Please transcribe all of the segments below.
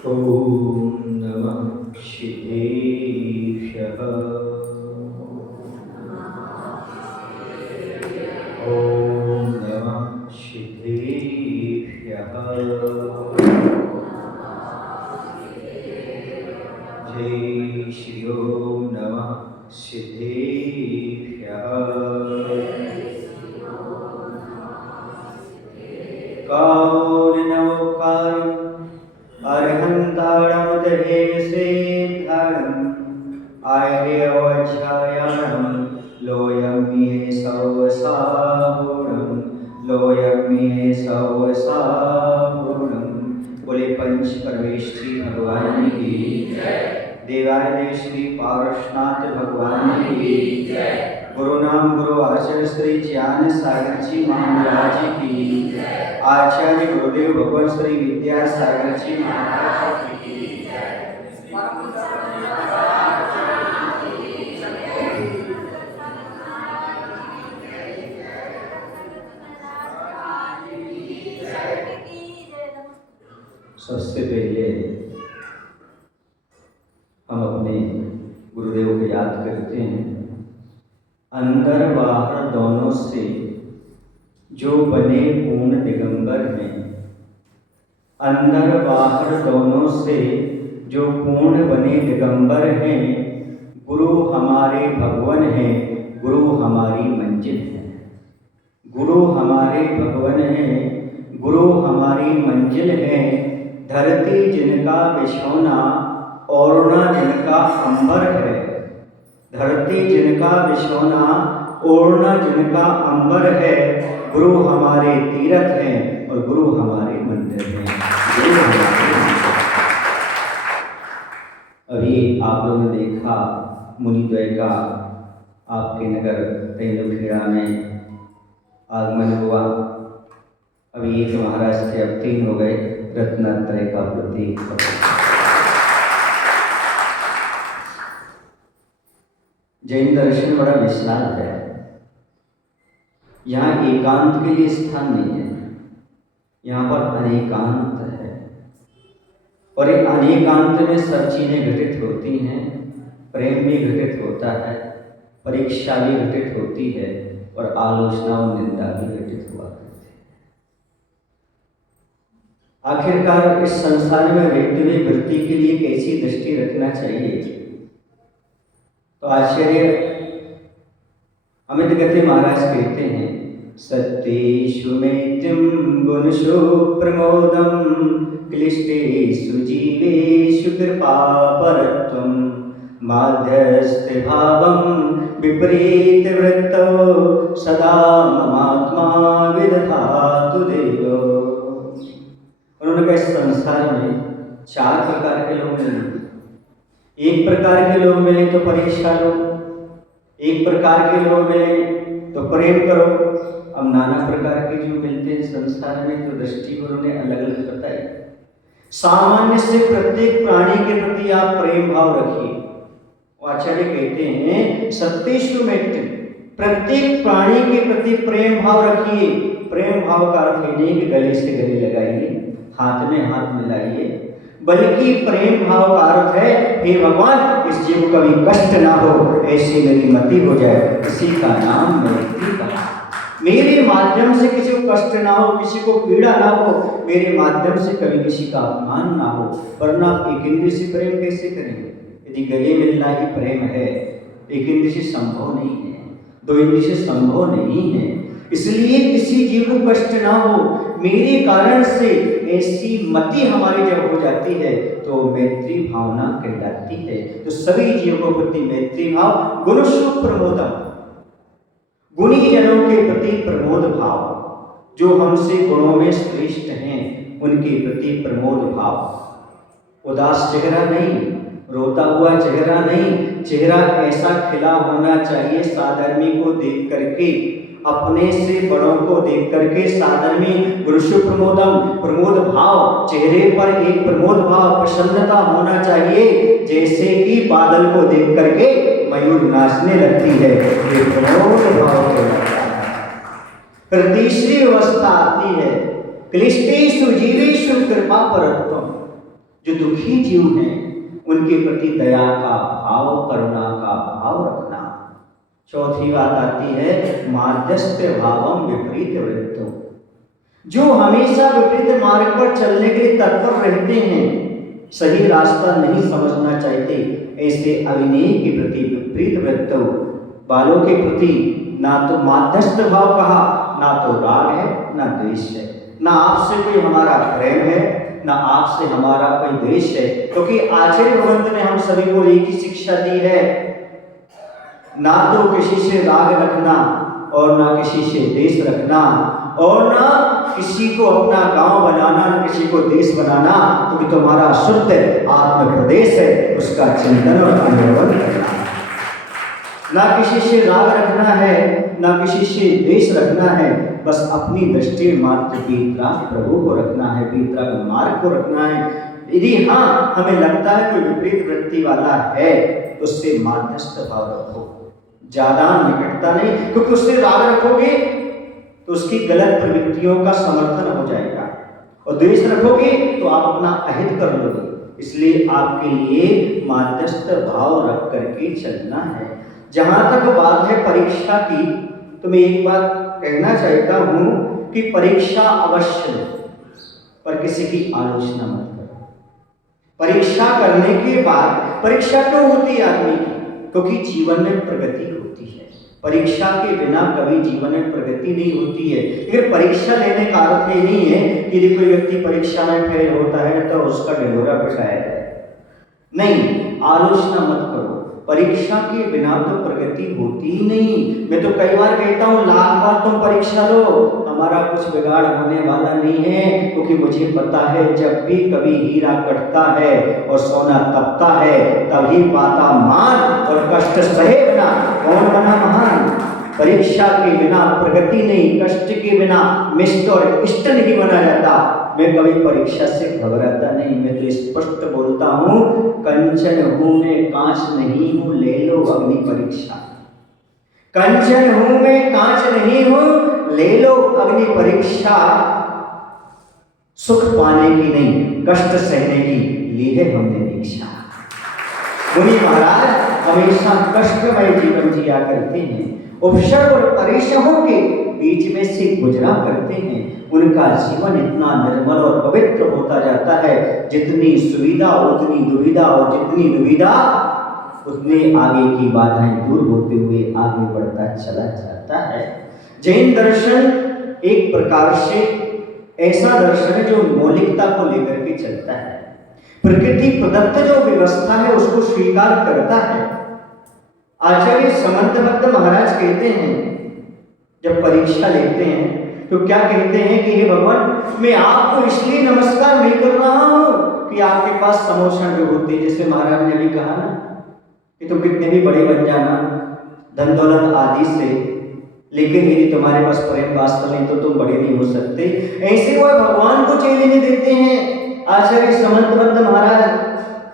ॐ नमः शिवेभ्यः। ॐ नमः शिवेभ्यः। जय श्री ओम नमः सिद्धेभ्यः। कारुण्यवकारम् अरहन्तारमुदहेसेद्धरम् आर्यवज्रायणं लोयम्ये सवसागुणं लोयम्ये सवसागुणं। बोले पंच परमेश्वरी भगवान की देवालय श्री पारसनाथ भगवान की गुरु नाम गुरु आचार्य श्री ज्ञान सागर जी महाराज की आचार्य गुरुदेव भगवान श्री विद्यासागर जी महाराज की। सबसे पहले हम अपने गुरुदेव को याद करते हैं। अंदर बाहर दोनों से जो बने पूर्ण दिगंबर हैं, अंदर बाहर दोनों से जो पूर्ण बने दिगंबर हैं, गुरु हमारे भगवन हैं, गुरु हमारी मंजिल है। गुरु हमारे भगवन हैं, गुरु हमारी मंजिल है। धरती जिनका बिछौना ओढ़ना जिनका अंबर है, धरती जिनका बिछौना ओढ़ना जिनका अंबर है। गुरु हमारे तीर्थ हैं और गुरु हमारे मंदिर हैं। अभी आप लोगों ने देखा मुनिद्वय का आपके नगर तेंदुखेड़ा में आगमन हुआ। अभी एक महाराज के अवतीर्ण हो गए, रत्नात्रय का प्रतीक। जैन दर्शन बड़ा विशाल है। यहाँ एकांत के लिए स्थान नहीं है, यहाँ पर अनेकांत है। और एक अनेकांत में सब चीजें घटित होती हैं। प्रेम भी घटित होता है, परीक्षा भी घटित होती है और आलोचना और निंदा भी घटित हुआ करती है। आखिरकार इस संसार में रहते हुए वृत्ति के लिए कैसी दृष्टि रखना चाहिए? तो आचार्य अमित गति महाराज कहते हैं, सत्येषु मैत्रीं गुणेषु प्रमोदं क्लिष्टेषु जीवेषु कृपापरत्वं माध्यस्थे भावं विपरीत वृत्तौ सदा ममात्मा विदधातु देवो। उन्होंने कहा इस संसार में चार प्रकार के लोग मिले। एक प्रकार के लोग मिले तो परीक्षा लो, एक प्रकार के लोग मिले तो प्रेम करो। अब नाना प्रकार के जो मिलते हैं संसार में, तो दृष्टि उन्होंने अलग अलग बताई। सामान्य से प्रत्येक प्राणी के प्रति आप प्रेम भाव रखिए। आचार्य कहते हैं सत्येषु मैत्री, प्रत्येक प्राणी के प्रति प्रेम भाव रखिए। प्रेम भाव का अर्थ नहीं कि गले से गले लगाइए, हाथ में हाथ मिलाइए, बल्कि प्रेम भाव का अर्थ है, हे भगवान इस जीव को कभी कष्ट ना हो, ऐसी मेरी मति हो जाए। इसी का नाम मैत्री का। मेरे माध्यम से किसी को कष्ट ना हो, किसी को पीड़ा ना हो, मेरे माध्यम से कभी किसी का अपमान ना हो। वरना आप एक इंद्रिय से प्रेम कैसे करेंगे? यदि गले मिलना ही प्रेम है, एक इंद्रिय से संभव नहीं है, दो इंद्रिय से संभव नहीं है। इसलिए किसी जीव को कष्ट ना हो, मेरे कारण से ऐसी मति हमारी जब हो जाती है तो मैत्री भावना कहलाती है। तो सभी जीवों के प्रति मैत्री भाव, गुणेषु प्रमोदम, गुणी जनों के प्रति प्रमोद भाव, जो हमसे गुणों में श्रेष्ठ हैं उनके प्रति प्रमोद भाव। उदास चेहरा नहीं, रोता हुआ चेहरा नहीं, चेहरा ऐसा खिला होना चाहिए साधर्मी को देख करके, अपने से बड़ों को देख करके साधर्मी। गुणेषु प्रमोदम, प्रमोद भाव, चेहरे पर एक प्रमोद भाव, प्रसन्नता होना चाहिए, जैसे कि बादल को देख करके मयूर नाचने लगती है। ये प्रमोद भाव कहलाता है। फिर तीसरी अवस्था आती है क्लिष्टेषु जीवेषु कृपापरत्वम। जो दुखी जीव हैं उनके प्रति दया का भाव, करुणा का भाव रखना। चौथी बात आती है माध्यस्थ भावम विपरीत वृत्तो, जो हमेशा विपरीत मार्ग पर चलने के लिए तत्पर रहते हैं, सही रास्ता नहीं समझना चाहते, ऐसे अविनेय के प्रति विपरीत वृत्तो, बालों के प्रति ना तो माध्यस्थ भाव कहा, ना तो राग है ना द्वेष है, ना आपसे कोई हमारा प्रेम है ना आपसे हमारा कोई द्वेष है, क्योंकि आचार्य भगवंत ने हम सभी को एक ही शिक्षा दी है, ना तो किसी से राग रखना और ना किसी से देश रखना और ना किसी को अपना गांव बनाना, ना किसी को देश बनाना, क्योंकि तुम्हारा शुद्ध आत्म प्रदेश है, उसका चिंतन और अनुभव करना। ना किसी से राग रखना है ना किसी से देश रखना है, बस अपनी दृष्टि मात्र पीतरा प्रभु को रखना है, पीतरा के मार्ग को रखना है। यदि हाँ हमें लगता है कोई विपरीत वृत्ति वाला है तो उससे माध्यस्थ भाव रखो, ज्यादा निकटता नहीं, क्योंकि उससे राग रखोगे तो उसकी गलत प्रवृत्तियों का समर्थन हो जाएगा, और द्वेष रखोगे तो आप अपना अहित कर लोगे। इसलिए आपके लिए माध्यस्थ भाव रख करके चलना है। जहां तक बात है परीक्षा की, तो मैं एक बात कहना चाहता हूं कि परीक्षा अवश्य लो, पर किसी की आलोचना मत करो। परीक्षा करने के बाद, परीक्षा क्यों होती है आदमी की? क्योंकि जीवन में प्रगति होती है। परीक्षा के बिना कभी जीवन में प्रगति नहीं होती है। लेकिन परीक्षा लेने का अर्थ ये नहीं है कि यदि कोई व्यक्ति परीक्षा में फेल होता है तो उसका ढिंढोरा पिटाया जाए, नहीं, आलोचना मत करो। परीक्षा के बिना तो प्रगति होती ही नहीं। मैं तो कई बार कहता हूँ, लाख बार तुम परीक्षा लो, हमारा कुछ बिगाड़ होने वाला नहीं है, क्योंकि मुझे पता है जब भी कभी हीरा कटता है और सोना तपता है, तभी पाता मान और कष्ट सहे बिना कौन बना महान। परीक्षा के बिना प्रगति नहीं, कष्ट के बिना मिष्ट और इष्ट नहीं बना जाता। मैं कभी परीक्षा से घबराता नहीं, मैं तो स्पष्ट बोलता हूँ, कंचन हूं मैं कांच नहीं हूं, ले लो अग्नि परीक्षा। कंचन हूं मैं कांच नहीं हूं, ले लो अग्नि परीक्षा। सुख पाने की नहीं, कष्ट सहने की ली है हमने दीक्षा। मुनि महाराज हमेशा कष्टमय जीवन जिया करते हैं, उपशम और परेशानों के बीच में से गुजरा करते हैं। उनका जीवन इतना निर्मल और पवित्र होता जाता है, जितनी सुविधा उतनी दुविधा, और जितनी दुविधा उतने आगे की बाधाएं दूर होते हुए आगे बढ़ता चला जाता है। जैन दर्शन एक प्रकार से ऐसा दर्शन है जो मौलिकता को लेकर के चलता है, प्रकृति प्रदत्त जो व्यवस्था है उसको स्वीकार करता है। आचार्य समंतभक्त महाराज कहते हैं, जब परीक्षा लेते हैं तो क्या कहते हैं कि हे भगवान, मैं आपको इसलिए नमस्कार नहीं कर रहा हूं कि आपके पास समोषण जो होते, जैसे महाराज ने भी कहा ना कि तुम कितने भी बड़े बन जाना धन दौलत आदि से, लेकिन यदि तुम्हारे पास प्रेम वास्तव नहीं तो तुम बड़े नहीं हो सकते। ऐसे वो भगवान को चैलेंज देते हैं आचार्य समंतभक्त महाराज,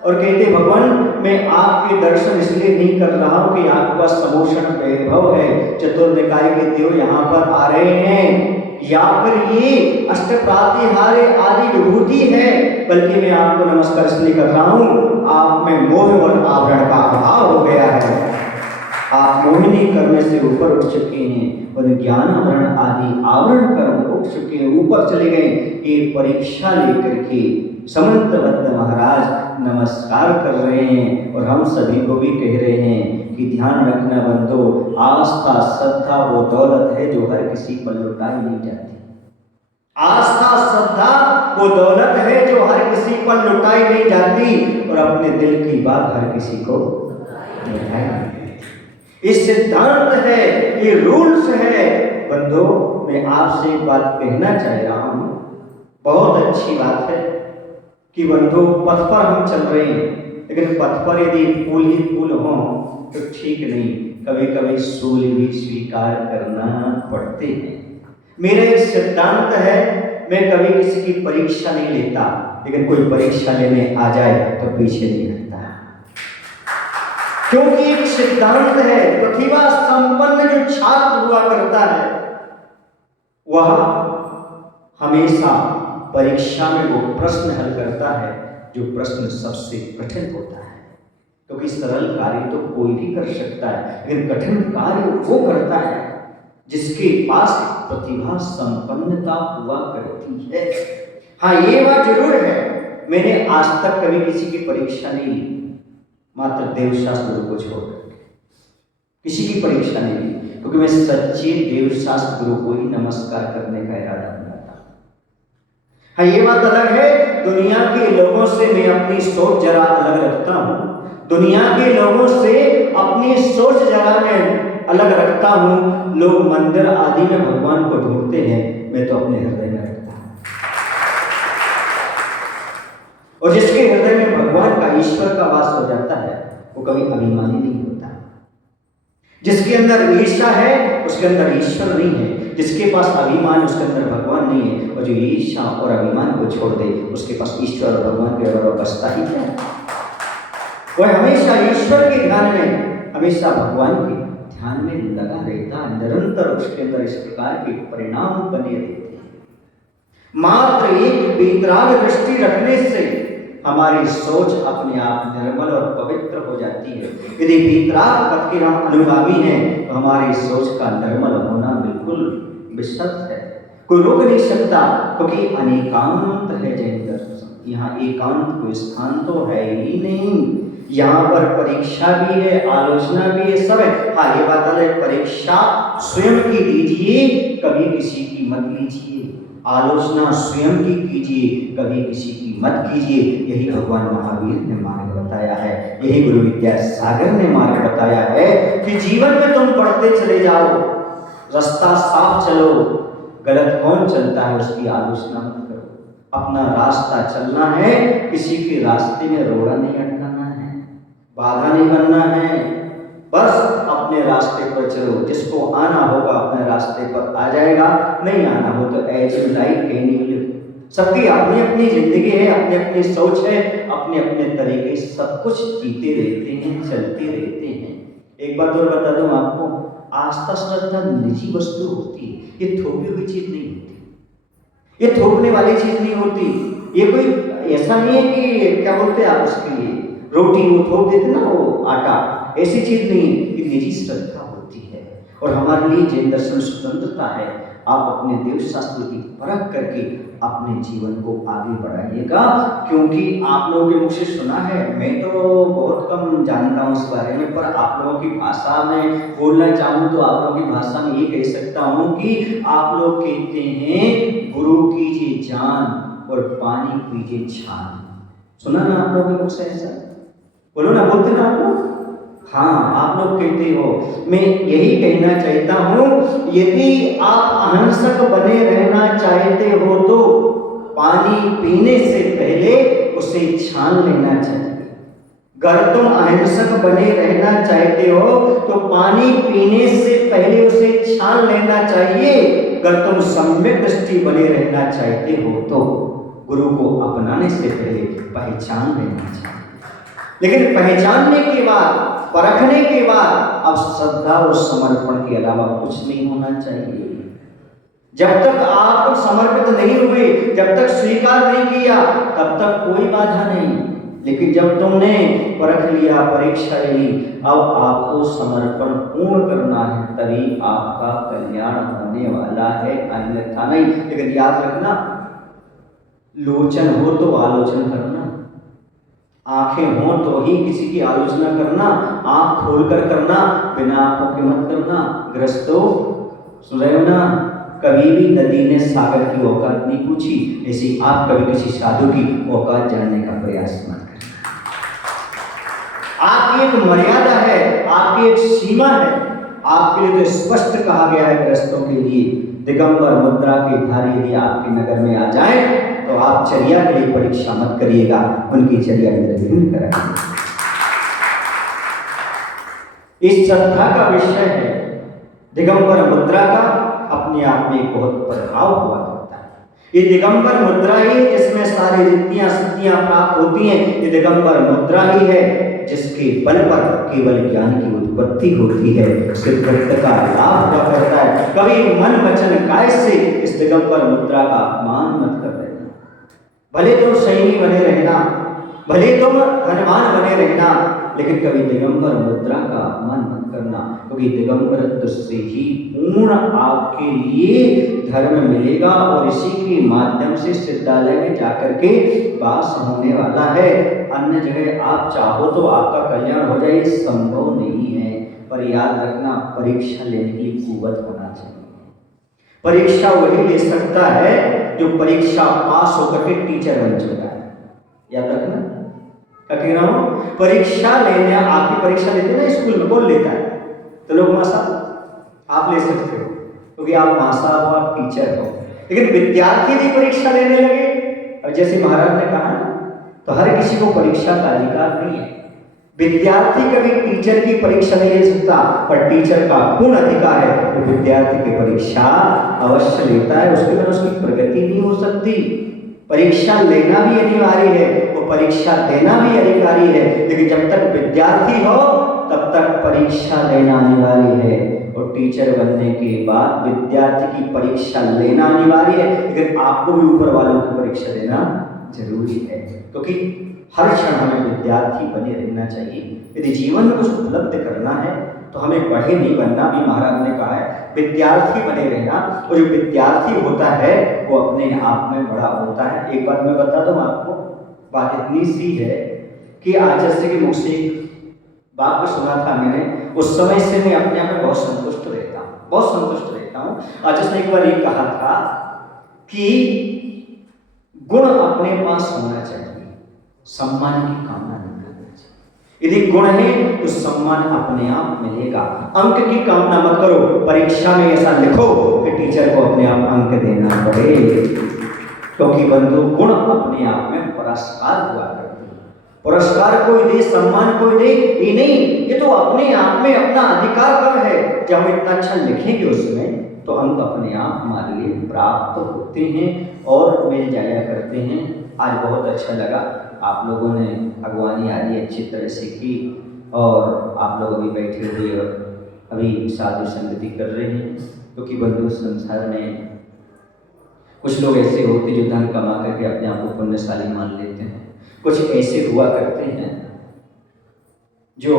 और कहते भगवान मैं आपके दर्शन इसलिए नहीं कर रहा हूं कि आपके पास समोषण वैभव है, चतुर्निकाय के देव यहाँ पर आ रहे हैं, या फिर ये अष्टप्रातिहार्य आदि विभूति है, बल्कि मैं आपको नमस्कार इसलिए कर रहा हूँ, आप में मोह और आवरण का अभाव हो गया है। आप मोहिनी करने से ऊपर उठ चुके हैं और ज्ञान आवरण आदि आवरण कर्म उठ चुके हैं, ऊपर चले गए। ये परीक्षा लेकर के समंतभक्त महाराज नमस्कार कर रहे हैं, और हम सभी को भी कह रहे हैं कि ध्यान रखना बंदो, आस्था श्रद्धा वो दौलत है जो हर किसी पर लुटाई नहीं जाती। आस्था श्रद्धा वो दौलत है जो हर किसी पर लुटाई नहीं जाती, और अपने दिल की बात हर किसी को बताई नहीं। ये सिद्धांत है, ये रूल्स है बंदो। मैं आपसे एक बात कहना चाह रहा हूं, बहुत अच्छी बात है कि बंधु पथ पर हम चल रहे हैं, लेकिन पथ पर यदि फूल ही फूल हो तो ठीक नहीं, कभी कभी सूल भी स्वीकार करना पड़ते हैं। मेरा एक सिद्धांत है, मैं कभी किसी की परीक्षा नहीं लेता, लेकिन कोई परीक्षा लेने आ जाए तो पीछे नहीं हटता, क्योंकि एक सिद्धांत है, प्रतिभा संपन्न जो छात्र हुआ करता है वह हमेशा परीक्षा में वो प्रश्न हल करता है जो प्रश्न सबसे कठिन होता है, क्योंकि सरल कार्य तो कोई भी कर सकता है, लेकिन कठिन कार्य वो करता है जिसके पास प्रतिभा संपन्नता हुआ करती है। हाँ, ये बात जरूर है, मैंने आज तक कभी किसी की परीक्षा नहीं ली, मात्र देवशास्त्र गुरु को छोड़कर किसी की परीक्षा नहीं ली, क्योंकि मैं सच्चे देवशास्त्र गुरु को ही नमस्कार करने का इरादा बनाता हूं। हाँ, ये बात अलग है, दुनिया के लोगों से मैं अपनी सोच जरा अलग रखता हूं, दुनिया के लोगों से अपनी सोच जरा मैं अलग रखता हूं। लोग मंदिर आदि में भगवान को ढूंढते हैं, मैं तो अपने हृदय में रखता हूं। और जिसके हृदय में भगवान का, ईश्वर का वास हो जाता है, वो कभी अभिमानी नहीं होता। जिसके अंदर ईर्ष्या है उसके अंदर ईश्वर नहीं है, जिसके पास अभिमान उसके अंदर भगवान नहीं है, और जो ईर्ष्या और अभिमान को छोड़ दे उसके पास ईश्वर और भगवान के अलावा बचता ही है। वह हमेशा ईश्वर के ध्यान में, हमेशा भगवान के ध्यान में लगा रहता, निरंतर उसके अंदर इस प्रकार के परिणाम बने रहते हैं। मात्र एक बेतराग दृष्टि रखने से हमारी सोच अपने आप निर्मल और पवित्र हो जाती है। यदि बेतराग पथ के हम अनुगामी हैं तो हमारी सोच का निर्मल होना बिल्कुल विशुद्ध है, कोई रोक नहीं सकता, क्योंकि अनेकांत है जैन दर्शन। यहाँ एकांत कोई स्थान तो है ही नहीं, यहाँ पर परीक्षा भी है, आलोचना भी है, सब है। हाँ, ये बात अलग, परीक्षा स्वयं की दीजिए, कभी किसी की मत लीजिए, आलोचना स्वयं की कीजिए, कभी किसी की मत कीजिए। यही भगवान महावीर ने मार्ग बताया है, यही गुरु विद्यासागर ने मार्ग बताया है कि जीवन में तुम पढ़ते चले जाओ, रास्ता साफ चलो, गलत कौन चलता है उसकी आलोचना मत करो, अपना रास्ता चलना है, किसी के रास्ते में रोड़ा नहीं अटकाना है, बाधा नहीं बनना है, बस अपने रास्ते पर चलो। जिसको आना होगा अपने रास्ते पर आ जाएगा, नहीं आना हो तो as you like can you live. सबकी अपनी अपनी जिंदगी है, अपनी अपनी सोच है, अपने अपने तरीके सब कुछ जीते रहते हैं, चलते रहते हैं। एक बात और बता दूं आपको, आस्था श्रद्धा निजी वस्तु होती है, ये थोपी हुई चीज नहीं होती, ये थोपने वाली चीज नहीं होती। ये कोई ऐसा नहीं है कि क्या बोलते हैं आप उसके लिए, रोटी वो थोप देते ना, वो आटा, ऐसी चीज नहीं, ये निजी श्रद्धा होती है। और हमारे लिए जैन दर्शन स्वतंत्रता है, आप अपने देव शास्त्र की परख करके अपने जीवन को आगे बढ़ाइएगा। क्योंकि आप लोगों के मुख से सुना है, मैं तो बहुत कम जानता हूँ इस बारे में, पर आप लोगों की भाषा में बोलना चाहूँ तो आप लोगों की भाषा में ये कह सकता हूँ कि आप लोग कहते हैं गुरु कीजिए जान और पानी पीजिए छान। सुना ना आप लोगों के मुख से ऐसा? बोलो ना, बोलते ना आप लोग? हाँ, आप लोग कहते हो। मैं यही कहना चाहता हूँ, यदि आप अहिंसक बने रहना चाहते हो तो पानी पीने से पहले उसे छान लेना चाहिए। अगर तुम अहिंसक बने रहना चाहते हो तो पानी पीने से पहले उसे छान लेना चाहिए। अगर तुम सम्यक दृष्टि बने रहना चाहते हो तो गुरु को अपनाने से पहले पहचान लेना चाहिए। लेकिन पहचानने के बाद, परखने के बाद अब श्रद्धा और समर्पण के अलावा कुछ नहीं होना चाहिए। जब तक आप समर्पित नहीं हुए, जब तक स्वीकार नहीं किया, तब तक कोई बाधा नहीं। लेकिन जब तुमने परख लिया, परीक्षा ली, अब आपको समर्पण पूर्ण करना है, तभी आपका कल्याण होने वाला है, अन्यथा नहीं। लेकिन याद रखना, लोचन हो तो आलोचन करना, आंखें हो तो ही किसी की आलोचना करना, आंख खोलकर करना, बिना आंखों के मत करना। ग्रस्तों सुन रहे हो ना, कभी भी नदी ने सागर की औकात नहीं पूछी, ऐसी आप कभी किसी साधु की औकात जानने का प्रयास मत करें। आपकी एक मर्यादा है, आपकी एक सीमा है, आपके लिए तो स्पष्ट कहा गया है ग्रस्तों के लिए, दिगंबर मुद्रा के धारी यदि आपके नगर में आ जाए तो आप चर्या के लिए परीक्षा मत करिएगा, उनकी चर्या निर्विघ्न कराइए। इस श्रद्धा का विषय है, दिगंबर मुद्रा का अपने आप में बहुत प्रभाव हुआ करता है। ये दिगंबर मुद्रा ही जिसमें सारी रिद्धियां सिद्धियां प्राप्त होती हैं, ये दिगंबर मुद्रा ही है जिसके बल पर केवल ज्ञान की उत्पत्ति होती है, सिद्धार्थ का लाभ हुआ करता है। कभी मन वचन काय से इस दिगंबर मुद्रा का अपमान मत कर देना। भले तो सैनी बने रहना, भले तुम धनवान बने रहना, लेकिन कभी दिगंबर मुद्रा का अपमान मत करना, क्योंकि दिगंबर से ही पूर्ण आपके लिए धर्म मिलेगा और इसी के माध्यम से सिद्धालय में जाकर के वास होने वाला है। अन्य जगह आप चाहो तो आपका कल्याण हो जाए, संभव नहीं है। पर याद रखना, परीक्षा लेने की कुवत होना चाहिए। परीक्षा वही ले सकता है जो परीक्षा पास होकर के टीचर बन चुका है। याद रखना, क्या कह रहा हूं? परीक्षा लेने, आपकी परीक्षा लेते हैं ना स्कूल में, कौन लेता है? तो लोग मां साहब आप ले सकते हो, क्योंकि आप मां साहब, आप टीचर हो। लेकिन विद्यार्थी भी परीक्षा लेने लगे, और जैसे महाराज ने कहा तो हर किसी को परीक्षा का अधिकार नहीं है। विद्यार्थी कभी टीचर की परीक्षा नहीं ले सकता, पर टीचर का पूर्ण अधिकार है तो विद्यार्थी की परीक्षा अवश्य लेता है। उसके बिना उसकी प्रगति नहीं हो सकती। परीक्षा लेना भी अनिवार्य है, वो परीक्षा देना भी अधिकारी है, लेकिन जब तक विद्यार्थी हो तब तक परीक्षा लेना अनिवार्य है। और टीचर बनने के बाद विद्यार्थी की परीक्षा लेना अनिवार्य है, लेकिन आपको भी ऊपर वालों की परीक्षा देना जरूरी है, क्योंकि हर क्षण हमें विद्यार्थी बने रहना चाहिए। यदि जीवन में कुछ उपलब्ध करना है तो हमें बढ़े नहीं बनना, भी महाराज ने कहा है विद्यार्थी बने रहना। और जो विद्यार्थी होता है वो अपने आप में बड़ा होता है। एक बात मैं बता दूं आपको, बात इतनी सी है कि आचार्य के मुख से एक बात को सुना था मैंने, उस समय से मैं अपने आप में बहुत संतुष्ट रहता हूँ, बहुत संतुष्ट रहता हूँ। आचार्य ने एक बार ये कहा था कि गुण अपने पास होना चाहिए, सम्मान की कामना नहीं करना चाहिए। यदि गुण है तो सम्मान अपने आप मिलेगा। अंक की कामना मत करो, परीक्षा में ऐसा लिखो कि टीचर को अपने आप अंक देना पड़े, क्योंकि बंधु गुण अपने आप में पुरस्कार हुआ करते हैं। पुरस्कार कोई दे, सम्मान कोई दे, ये नहीं, ये तो अपने आप में अपना अधिकार कब है। जब हम इतना अच्छा लिखेंगे उसमें तो अंक अपने आप हमारे लिए प्राप्त होते हैं और मिल जाया करते हैं। आज बहुत अच्छा लगा, आप लोगों ने भगवानी आदि अच्छी तरह से की, और आप लोग अभी बैठे हुए और अभी साधु संगति कर रहे हैं, क्योंकि बंधु संसार में कुछ लोग ऐसे होते जो धन कमा करके अपने आप को पुण्यशाली मान लेते हैं। कुछ ऐसे हुआ करते हैं जो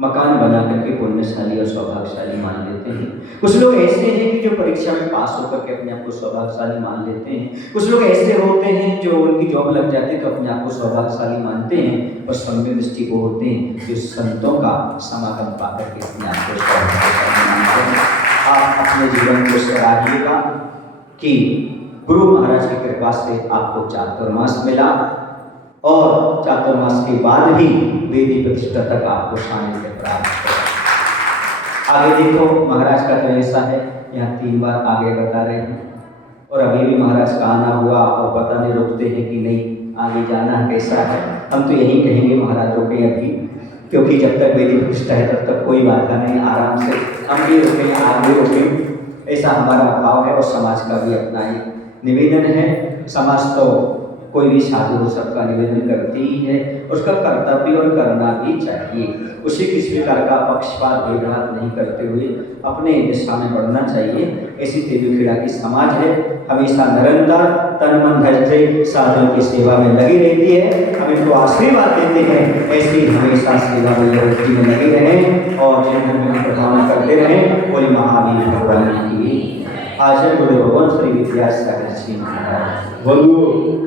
मकान बना करके पुण्यशाली और सौभाग्यशाली मान लेते हैं। कुछ लोग ऐसे हैं कि जो परीक्षा में पास होकर के अपने आप को सौभाग्यशाली मान लेते हैं। कुछ लोग ऐसे होते हैं जो उनकी जॉब लग जाती है तो अपने आप को सौभाग्यशाली मानते हैं। और सम्य दृष्टि वो होते हैं जो संतों का समागम पाकर के अपने आप को सौभाग्यशाली मानते हैं। आप अपने जीवन को सराहिएगा कि गुरु महाराज की कृपा से आपको चातुर्मास मिला, और चातुर्मास के बाद भी वेदी प्रतिष्ठा तक आपको सानिध्य प्राप्त हो। आगे देखो, महाराज का तो ऐसा है, यहाँ 3 बार आगे बता रहे हैं, और अभी भी महाराज का आना हुआ और पता नहीं रुकते हैं कि नहीं, आगे जाना कैसा है। हम तो यही कहेंगे महाराज रुके अभी, क्योंकि जब तक वेदी प्रतिष्ठा है तब तक कोई बाधा नहीं, आराम से हम भी रुके, आप भी रुके, ऐसा हमारा भाव है। और समाज का भी अपना एक निवेदन है। समाज तो कोई भी साधु सबका निवेदन करती ही है, उसका कर्तव्य और करना भी चाहिए। उसे किसी प्रकार का पक्षपात भेदभाव नहीं करते हुए अपने दिशा में बढ़ना चाहिए। ऐसी तेलुखेड़ा की समाज है, हमेशा निरंतर तन मन धन से साधुओं की सेवा में लगी रहती है। हम इनको आशीर्वाद देते हैं, ऐसी हमेशा सेवा में प्रवृत्ति में लगे रहें और जीवन में प्रधान करते रहें। बोले महावीर भगवान की। आचार्य गुरु भगवान श्री विद्यासागर जी महाराज बोलो।